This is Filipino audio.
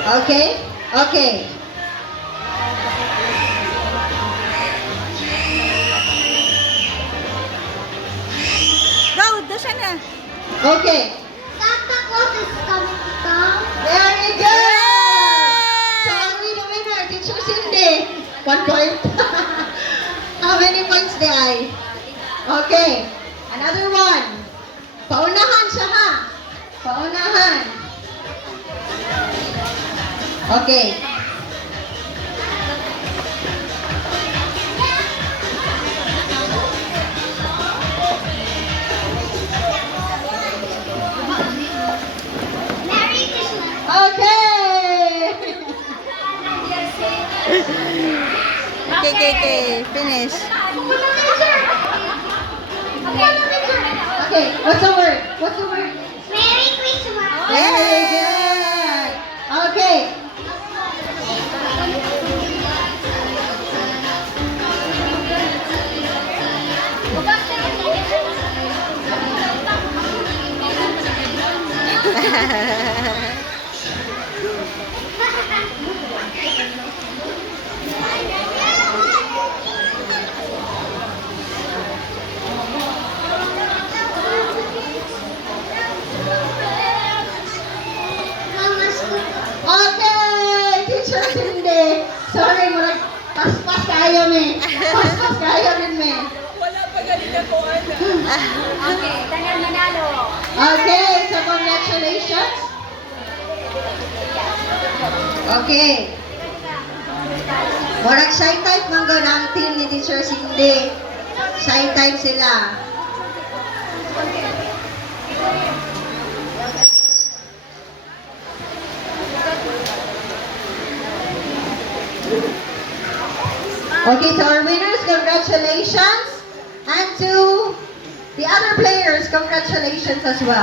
Okay? Okay. Go, doon siya na. Okay. Santa Claus is coming down. Very good! So, ang winner, Teacher Cindy. 1 point. How many points di ay? Okay. Another one. Paunahan siya ha. Paunahan. Okay. Merry Christmas. Okay! Okay. Finish. Okay, what's the word? What's the word? Merry Christmas. Very good! Okay. Mama's cookie. Okay, Teacher Cindy. Sorry, murag paspas kayo me. Paspas kayo din me. Okay, tanan manalo. Okay, so congratulations. Okay. Murag shy type man gud ang team ni Teacher Cindy. Shy type sila. Okay, to our winners, congratulations. And to the other players, congratulations as well.